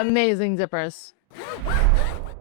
Amazing zippers.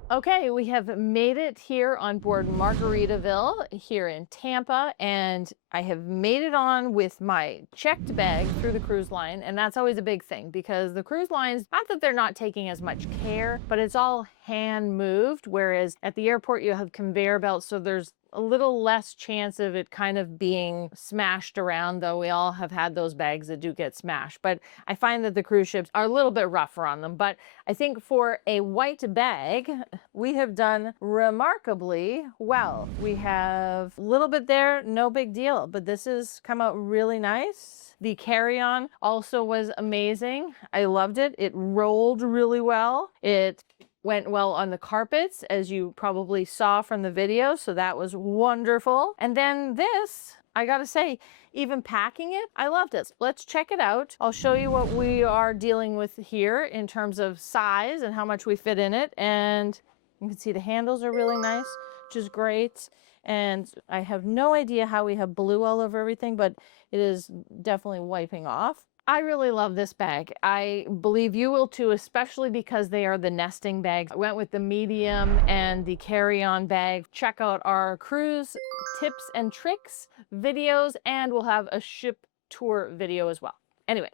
Okay, we have made it here on board Margaritaville here in Tampa, and I have made it on with my checked bag through the cruise line, and that's always a big thing because the cruise lines, not that they're not taking as much care, but it's all hand moved, whereas at the airport you have conveyor belts, so there's a little less chance of it kind of being smashed around, though we all have had those bags that do get smashed. But I find that the cruise ships are a little bit rougher on them. But I think for a white bag, we have done remarkably well. We have a little bit there, no big deal, but this has come out really nice. The carry-on also was amazing. I loved it. It rolled really well. It went well on the carpets, as you probably saw from the video, so that was wonderful. And then this, I gotta say, even packing it, I loved it. Let's check it out. I'll show you what we are dealing with here in terms of size and how much we fit in it. And you can see the handles are really nice, which is great. And I have no idea how we have blue all over everything, but it is definitely wiping off. I really love this bag. I believe you will too, especially because they are the nesting bags. I went with the medium and the carry-on bag. Check out our cruise tips and tricks videos, and we'll have a ship tour video as well. Anyways,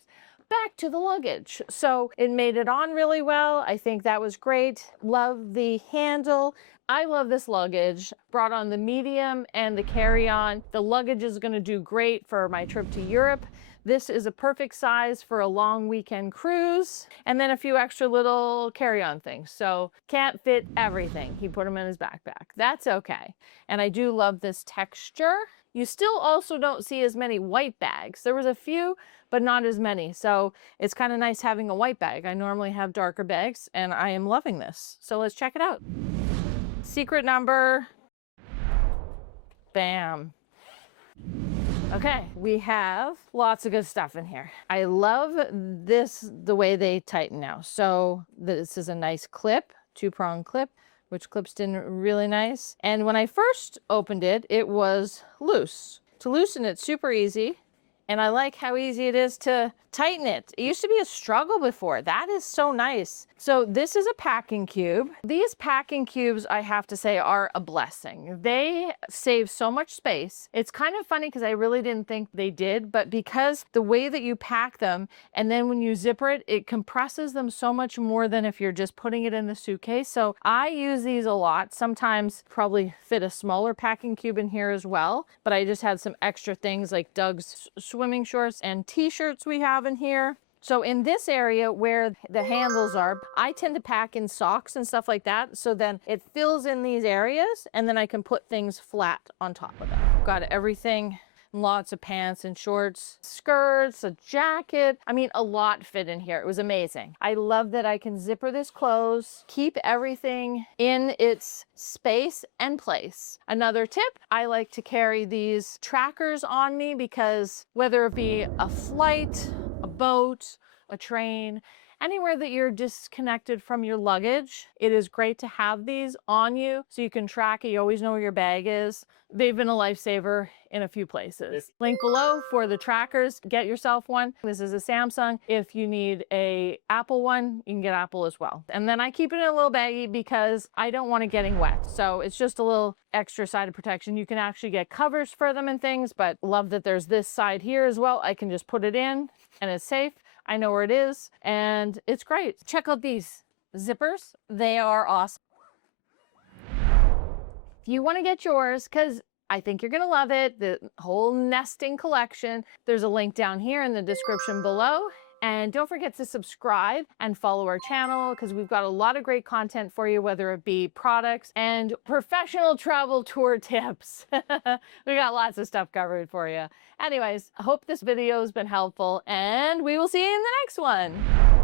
back to the luggage. So it made it on really well. I think that was great. Love the handle. I love this luggage. Brought on the medium and the carry-on. The luggage is going to do great for my trip to Europe. This is a perfect size for a long weekend cruise, and then a few extra little carry-on things. So can't fit everything. He put them in his backpack. That's okay. And I do love this texture. You still also don't see as many white bags. There was a few, but not as many. So it's kind of nice having a white bag. I normally have darker bags, and I am loving this. So let's check it out. Secret number. Bam. Okay, we have lots of good stuff in here. I love this, the way they tighten now. So this is a nice clip, two-prong clip, which clips in really nice. And when I first opened it, it was loose. To loosen it, super easy. And I like how easy it is to tighten it. It used to be a struggle before. That is so nice. So this is a packing cube. These packing cubes, I have to say, are a blessing. They save so much space. It's kind of funny because I really didn't think they did, but because the way that you pack them and then when you zipper it, it compresses them so much more than if you're just putting it in the suitcase. So I use these a lot. Sometimes probably fit a smaller packing cube in here as well, but I just had some extra things like Doug's swimming shorts and t-shirts we have in here. So in this area where the handles are, I tend to pack in socks and stuff like that. So then it fills in these areas and then I can put things flat on top of them. Got everything, lots of pants and shorts, skirts, a jacket. I mean, a lot fit in here. It was amazing. I love that I can zipper this closed, keep everything in its space and place. Another tip, I like to carry these trackers on me because whether it be a flight, a boat, a train, anywhere that you're disconnected from your luggage, it is great to have these on you so you can track it. You always know where your bag is. They've been a lifesaver in a few places. Link below for the trackers. Get yourself one. This is a Samsung. If you need a Apple one, you can get Apple as well. And then I keep it in a little baggie because I don't want it getting wet. So it's just a little extra side of protection. You can actually get covers for them and things, but love that there's this side here as well. I can just put it in and it's safe. I know where it is and it's great. Check out these zippers. They are awesome. If you want to get yours, because I think you're going to love it, the whole nesting collection, there's a link down here in the description below. And don't forget to subscribe and follow our channel because we've got a lot of great content for you, whether it be products and professional travel tour tips. We got lots of stuff covered for you. Anyways, I hope this video has been helpful and we will see you in the next one.